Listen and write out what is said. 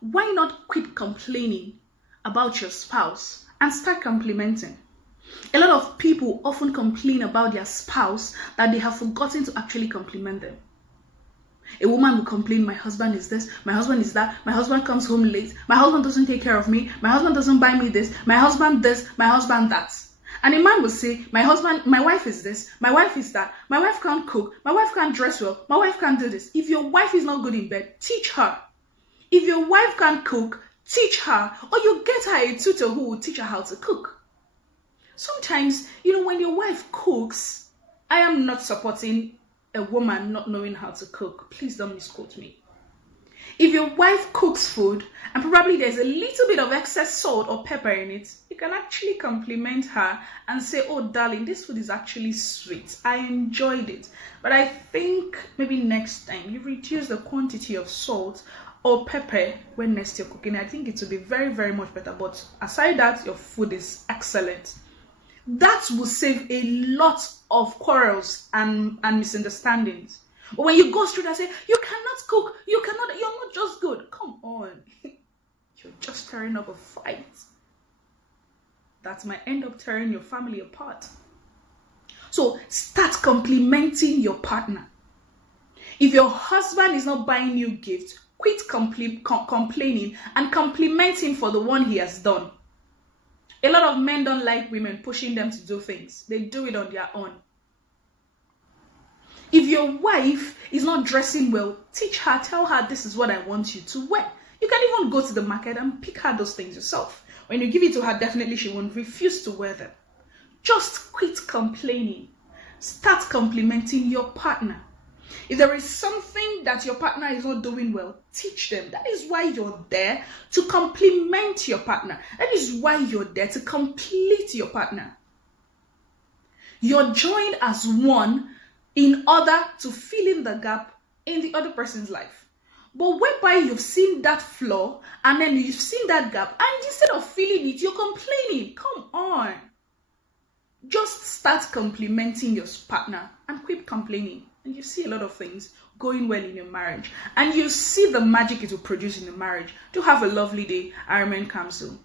why not quit complaining about your spouse and start complimenting? A lot of people often complain about their spouse that they have forgotten to actually compliment them. A woman will complain, my husband is this, my husband is that, my husband comes home late, my husband doesn't take care of me, my husband doesn't buy me this, my husband this, my husband that. And a man will say, my wife is this, my wife is that, my wife can't cook, my wife can't dress well, my wife can't do this. If your wife is not good in bed, teach her. If your wife can't cook, teach her. Or you get her a tutor who will teach her how to cook. Sometimes, when your wife cooks, I am not supporting a woman not knowing how to cook. Please don't misquote me. If your wife cooks food and probably there's a little bit of excess salt or pepper in it, you can actually compliment her and say, oh darling, this food is actually sweet. I enjoyed it. But I think maybe next time you reduce the quantity of salt or pepper when next you're cooking. I think it will be very, very much better. But aside that, your food is excellent. That will save a lot of quarrels and misunderstandings. But when you go straight and say, you cannot cook, you're not just good. Come on. You're just tearing up a fight that might end up tearing your family apart. So start complimenting your partner. If your husband is not buying you gifts, quit complaining and compliment him for the one he has done. A lot of men don't like women pushing them to do things. They do it on their own. If your wife is not dressing well, teach her, tell her this is what I want you to wear. You can even go to the market and pick her those things yourself. When you give it to her, definitely she won't refuse to wear them. Just quit complaining. Start complimenting your partner. If there is something that your partner is not doing well, teach them. That is why you're there, to compliment your partner. That is why you're there, to complete your partner. You're joined as one in order to fill in the gap in the other person's life. But whereby you've seen that flaw and then you've seen that gap, and instead of filling it, you're complaining. Come on. Just start complimenting your partner and quit complaining. And you see a lot of things going well in your marriage. And you see the magic it will produce in the marriage. Do have a lovely day. I remain Kamsu.